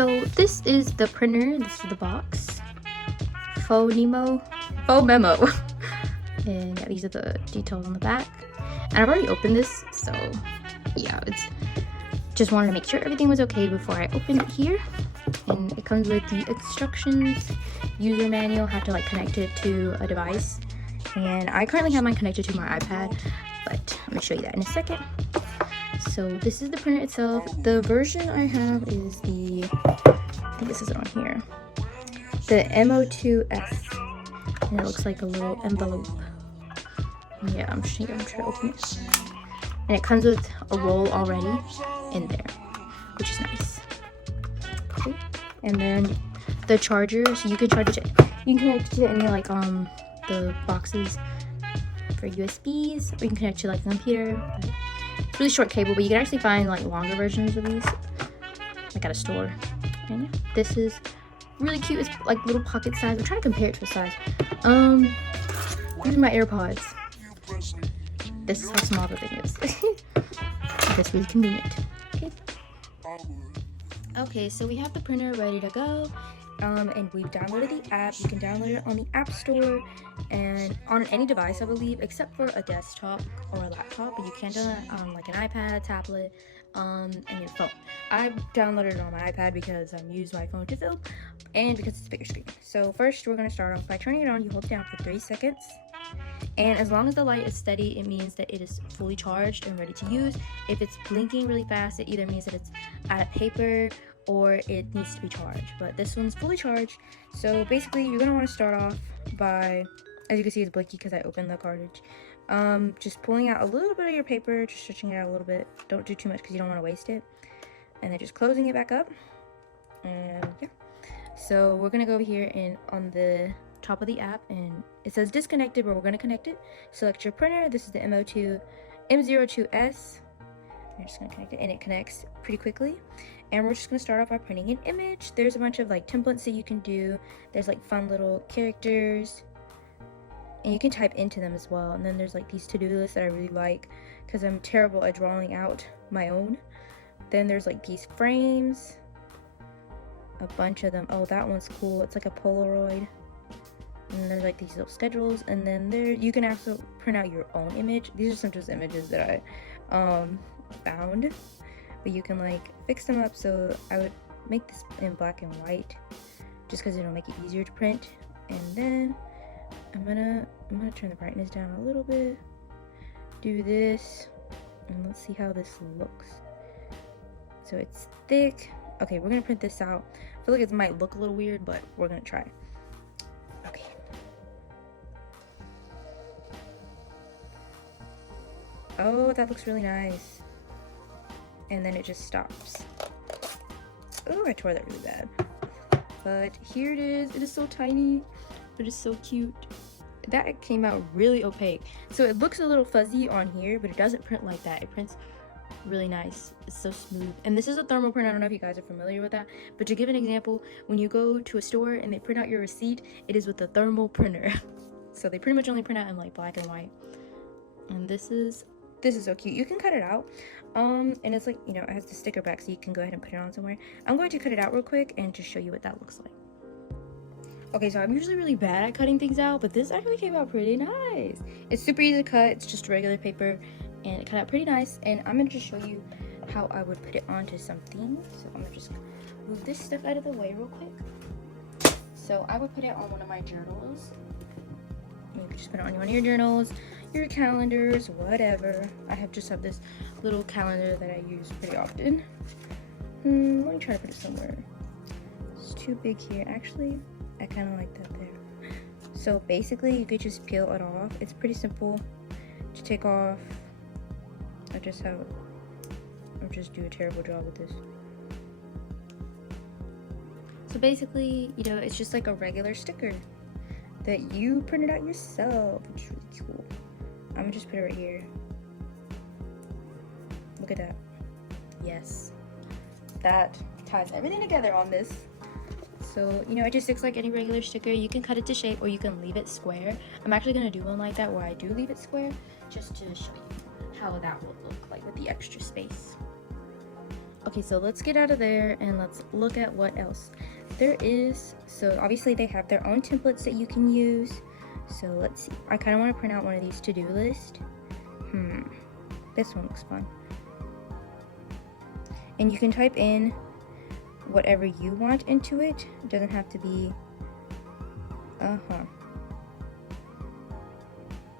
So this is the printer. This is the box. Phomemo. And yeah, these are the details on the back. And I've already opened this, so yeah, it's just wanted to make sure everything was okay before I opened it here. And it comes with the instructions, user manual, how to like connect it to a device. And I currently have mine connected to my iPad, but I'm gonna show you that in a second. So this is the printer itself. The version I have is the, I think this is on here, the MO2S, and it looks like a little envelope. Yeah, I'm trying to open it. And it comes with a roll already in there, which is nice. Okay. And then the charger, so you can charge it. You can connect to any like the boxes for USBs, or you can connect to like the computer. It's really short cable, but you can actually find like longer versions of these, like at a store. And yeah, this is really cute. It's like little pocket size. I'm trying to compare it to a size. These are my AirPods. This is how small the thing is. That's really convenient. Okay, so we have the printer ready to go. And we've downloaded the app. You can download it on the App Store and on any device, I believe, except for a desktop or a laptop. But you can download it on like an iPad, tablet, and your phone. I downloaded it on my iPad because I use my phone to film and because it's a bigger screen. So first, we're going to start off by turning it on. You hold it down for 3 seconds. And as long as the light is steady, it means that it is fully charged and ready to use. If it's blinking really fast, it either means that it's out of paper or it needs to be charged. But this one's fully charged. So basically, you're gonna want to start off by, as you can see, it's blinky because I opened the cartridge. Just pulling out a little bit of your paper, just stretching it out a little bit. Don't do too much because you don't want to waste it. And then just closing it back up. And yeah. So we're gonna go over here and on the top of the app, and it says disconnected, but we're going to connect it. Select your printer. This is the M02S. You're just going to connect it, and it connects pretty quickly. And we're just going to start off by printing an image. There's a bunch of like templates that you can do. There's like fun little characters, and you can type into them as well. And then there's like these to-do lists that I really like because I'm terrible at drawing out my own. Then there's like these frames, a bunch of them. Oh, that one's cool. It's like a Polaroid. And there's like these little schedules, and then there you can also print out your own image. These are some just images that I found, but you can like fix them up. So I would make this in black and white just because it'll make it easier to print. And then I'm gonna turn the brightness down a little bit, do this, and let's see how this looks. So it's thick. Okay, we're gonna print this out. I feel like it might look a little weird, but we're gonna try. Okay. Oh, that looks really nice. And then it just stops. Oh, I tore that really bad. But here it is. It is so tiny, but it's so cute. That came out really opaque. So it looks a little fuzzy on here, but it doesn't print like that. It prints really nice. It's so smooth. And this is a thermal print. I don't know if you guys are familiar with that, but to give an example, when you go to a store and they print out your receipt, it is with a thermal printer. So they pretty much only print out in like black and white. And this is so cute. You can cut it out, and it's like, you know, it has the sticker back, so you can go ahead and put it on somewhere. I'm going to cut it out real quick and just show you what that looks like. Okay, so I'm usually really bad at cutting things out, but this actually came out pretty nice. It's super easy to cut. It's just regular paper, and it cut out pretty nice. And I'm gonna just show you how I would put it onto something. So I'm gonna just move this stuff out of the way real quick. So I would put it on one of my journals. You can just put it on one of your journals, your calendars, whatever. I just have this little calendar that I use pretty often. Let me try to put it somewhere. It's too big here. Actually, I kind of like that there. So basically, you could just peel it off. It's pretty simple to take off. I just do a terrible job with this. So basically, you know, it's just like a regular sticker that you printed out yourself, which is really cool. I'm gonna just put it right here. Look at that. Yes, that ties everything together on this. So, you know, it just looks like any regular sticker. You can cut it to shape or you can leave it square. I'm actually gonna do one like that where I do leave it square, just to show you how that will look like with the extra space. Okay, so let's get out of there and let's look at what else there is. So obviously they have their own templates that you can use. So let's see. I kind of want to print out one of these to-do lists. This one looks fun. And you can type in whatever you want into it. It doesn't have to be I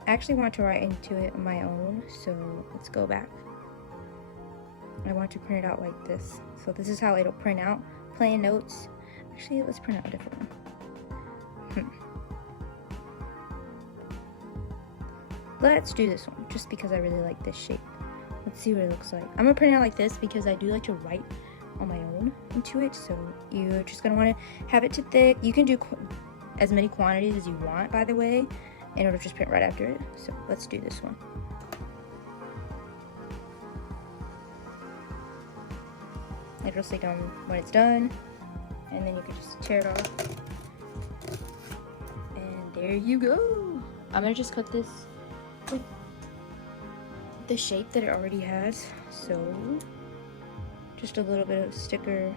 actually want to write into it on my own, so let's go back. I want to print it out like this. So this is how it'll print out. Plan notes. Actually, let's print out a different one. Let's do this one, just because I really like this shape. Let's see what it looks like. I'm gonna print it out like this because I do like to write on my own into it. So you're just gonna want to have it too thick. You can do as many quantities as you want, by the way, and it'll just print right after it. So let's do this one. It'll say done when it's done, and then you can just tear it off. And there you go. I'm gonna just cut this with the shape that it already has. So just a little bit of sticker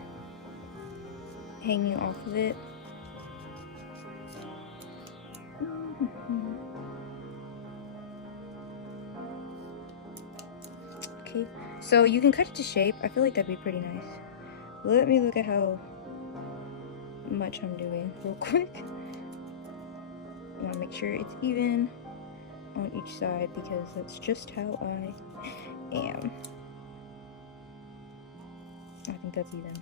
hanging off of it. Okay, so you can cut it to shape. I feel like that'd be pretty nice. Let me look at how much I'm doing real quick. I want to make sure it's even on each side because that's just how I am. I think that's even.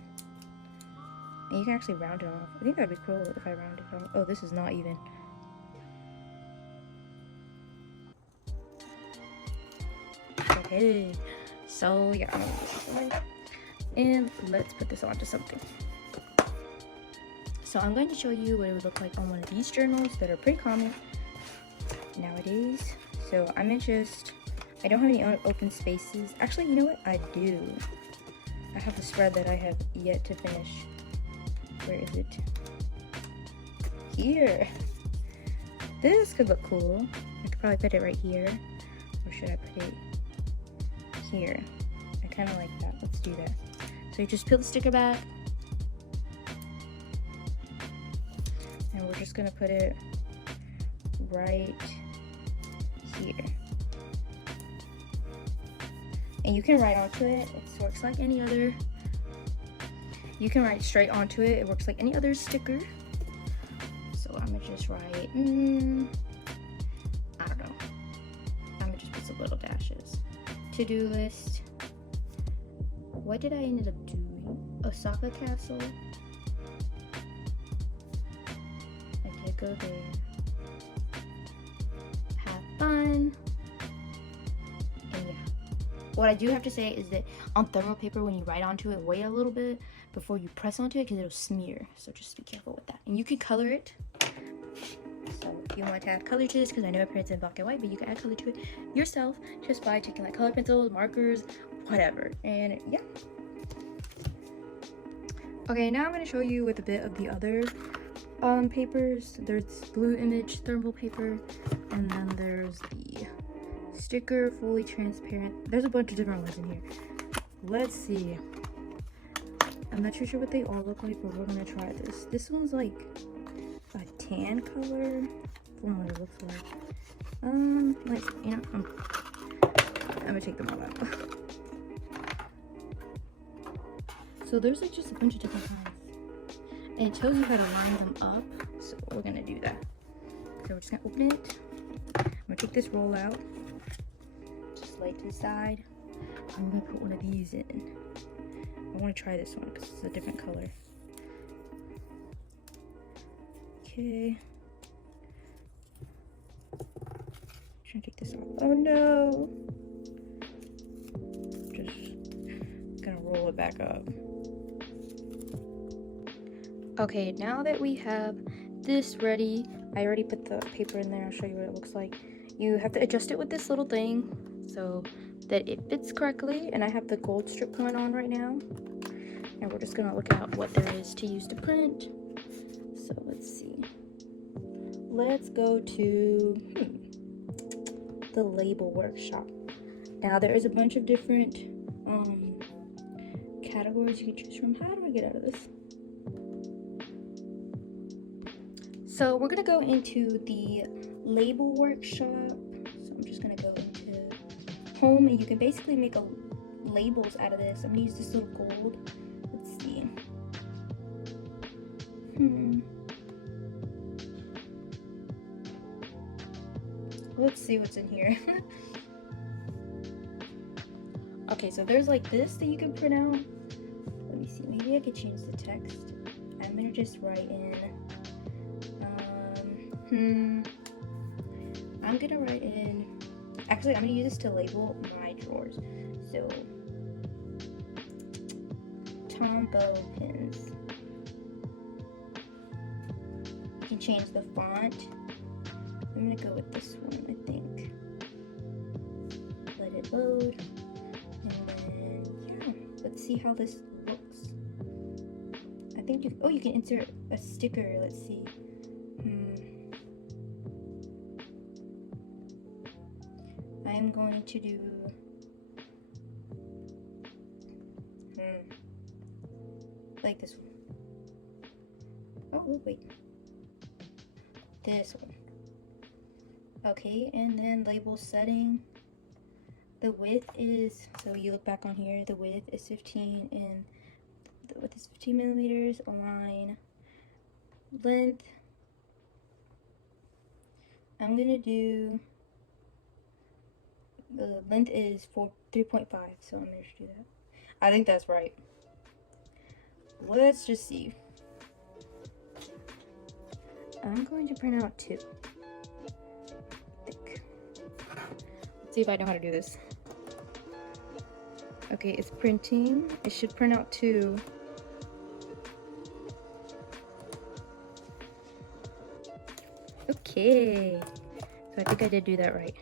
And you can actually round it off. I think that'd be cool if I round it off. Oh, this is not even. Okay, so yeah, I'm gonna put this away. And let's put this onto something. So I'm going to show you what it would look like on one of these journals that are pretty common nowadays. So I don't have any open spaces. Actually, you know what? I do. I have a spread that I have yet to finish. Where is it? Here. This could look cool. I could probably put it right here. Or should I put it here? I kind of like that. Let's do that. So you just peel the sticker back. And we're just going to put it right here. And you can write onto it. It works like any other. You can write straight onto it. It works like any other sticker. So I'm gonna just write, I don't know. I'm gonna just put some little dashes. To-do list. What did I end up doing? Osaka Castle. I did go there. Have fun. And yeah. What I do have to say is that on thermal paper, when you write onto it, wait a little bit before you press onto it because it'll smear. So just be careful with that. And you can color it. So if you want to add color to this, because I know it prints in black and white, but you can add color to it yourself just by taking like color pencils, markers, whatever. And yeah. Okay, now I'm going to show you with a bit of the other papers. There's blue image thermal paper, and then there's the sticker fully transparent. There's a bunch of different ones in here. Let's see. I'm not too sure what they all look like, but we're gonna try this. This one's like a tan color from what it looks like. Like, you know, I'm gonna take them all out. So there's like just a bunch of different kinds, and it tells you how to line them up. So we're gonna do that. So we're just gonna open it. I'm gonna take this roll out, just lay it to the side. I'm gonna put one of these in. I want to try this one because it's a different color. Okay. Trying to take this off. Oh no! Just gonna roll it back up. Okay, now that we have this ready, I already put the paper in there. I'll show you what it looks like. You have to adjust it with this little thing so that it fits correctly, and I have the gold strip one on right now, and we're just gonna look at what there is to use to print. So let's see, let's go to the label workshop. Now there is a bunch of different categories you can choose from. How do I get out of this? So we're gonna go into the label workshop. So I'm just gonna go into home, and you can basically make labels out of this. I'm gonna use this little gold. Let's see. Let's see what's in here. Okay, so there's like this that you can print out. Let me see, maybe I could change the text. I'm gonna just write in, I'm gonna write in, actually I'm gonna use this to label my drawers. So, Tombow pins. You can change the font. I'm gonna go with this one, I think. Let it load. And then, yeah, let's see how this looks. I think you can insert a sticker. Let's see. I am going to do, like this one. Oh, wait. This one. Okay, and then label setting. The width is, so you look back on here, the width is 15 and the width is 15 millimeters. Align length. I'm gonna do, the length is 3.5, so I'm gonna just do that. I think that's right. Let's just see. I'm going to print out 2. See if I know how to do this. Okay, it's printing. It should print out 2. Okay. So I think I did do that right.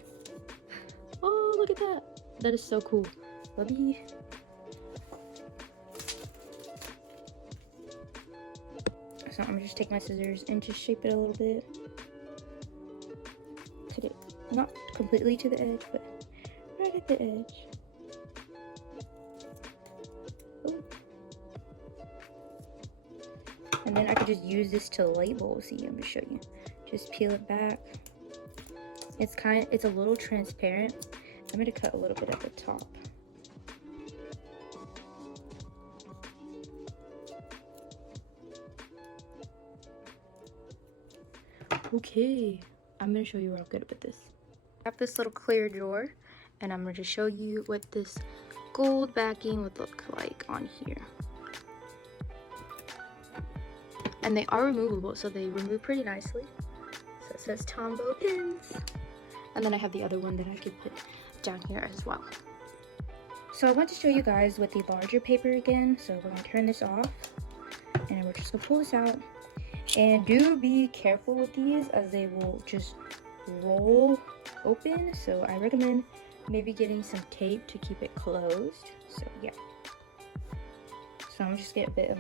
Oh, look at that. That is so cool. Let me... So I'm gonna just take my scissors and just shape it a little bit. Cut it. Not completely to the edge, but right at the edge. Ooh. And then I could just use this to label. See, I'm gonna show you. Just peel it back. It's a little transparent. I'm gonna cut a little bit at the top. Okay, I'm gonna show you where I'm good with this. I have this little clear drawer, and I'm going to show you what this gold backing would look like on here. And they are removable, so they remove pretty nicely. So it says Tombow pins. And then I have the other one that I could put down here as well. So I want to show you guys with the larger paper again. So we're going to turn this off, and we're just going to pull this out. And do be careful with these, as they will just roll open, so I recommend maybe getting some tape to keep it closed. So yeah, so I'm just get a bit of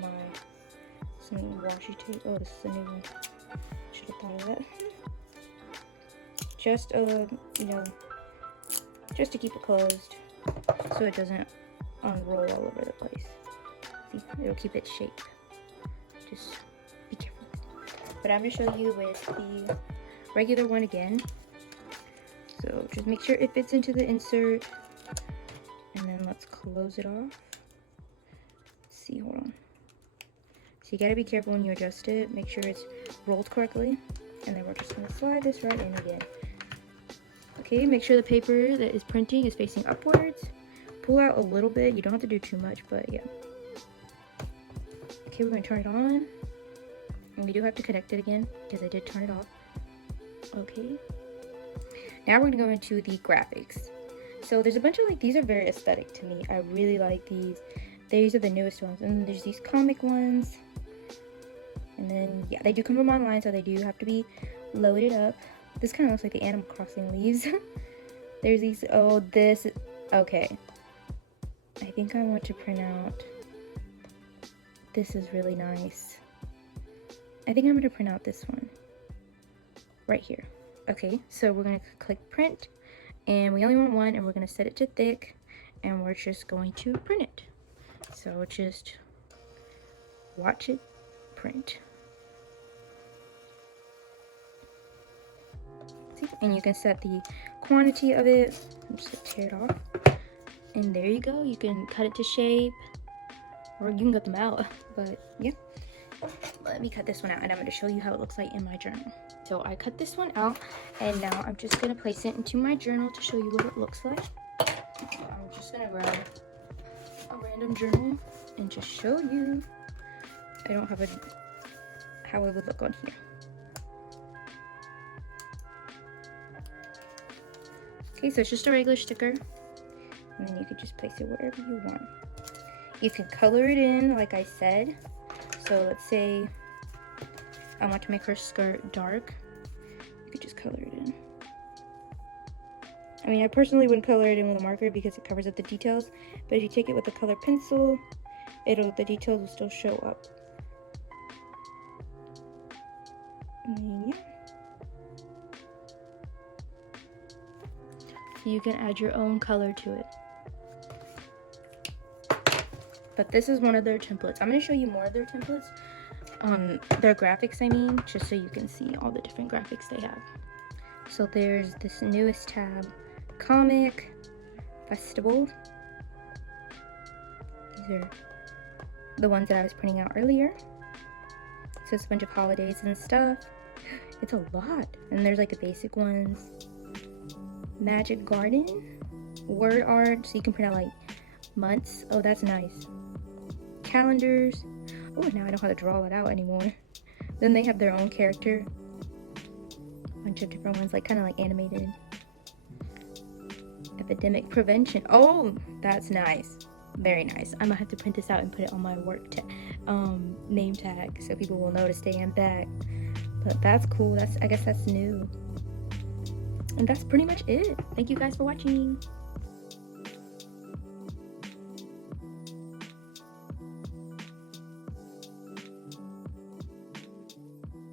some washi tape. Oh, this is a new one. Should have thought of that. Just you know, just to keep it closed, so it doesn't unroll all over the place. See, it'll keep its shape. Just be careful. But I'm gonna show you with the regular one again. So just make sure it fits into the insert, and then let's close it off. Let's see, hold on. So you gotta be careful when you adjust it. Make sure it's rolled correctly, and then we're just gonna slide this right in again. Okay, make sure the paper that is printing is facing upwards. Pull out a little bit. You don't have to do too much, but yeah. Okay, we're gonna turn it on, and we do have to connect it again because I did turn it off. Okay. Now we're gonna go into the graphics. So there's a bunch of these are very aesthetic to me. I really like these. These are the newest ones. And then there's these comic ones. And then, yeah, they do come from online, so they do have to be loaded up. This kind of looks like the Animal Crossing leaves. There's these, okay. I think I want to print out, this is really nice. I think I'm gonna print out this one. Right here. Okay, so we're gonna click print, and we only want one, and we're gonna set it to thick, and we're just going to print it. So just watch it print. See? And you can set the quantity of it. Just tear it off. And there you go. You can cut it to shape, or you can cut them out. But yeah, let me cut this one out, and I'm going to show you how it looks like in my journal. So I cut this one out, and now I'm just going to place it into my journal to show you what it looks like. So I'm just going to grab a random journal and just show you. I don't have how it would look on here. Okay, so it's just a regular sticker, and then you could just place it wherever you want. You can color it in, like I said. So let's say I want to make her skirt dark. You could just color it in. I mean, I personally wouldn't color it in with a marker because it covers up the details. But if you take it with a color pencil, the details will still show up. And yeah. So you can add your own color to it. But this is one of their templates. I'm going to show you more of their templates. Their graphics, I mean, just so you can see all the different graphics they have. So there's this newest tab, Comic Festival. These are the ones that I was printing out earlier. So it's a bunch of holidays and stuff. It's a lot. And there's like the basic ones. Magic Garden, word art, so you can print out like months. Oh, that's nice. Calendars. Oh, now I know how to draw it out anymore. Then they have their own character. Bunch of different ones, like kind of like animated. Epidemic prevention. Oh, that's nice. Very nice. I'm gonna have to print this out and put it on my work name tag so people will know to stay in back. But that's cool. I guess that's new. And that's pretty much it. Thank you guys for watching.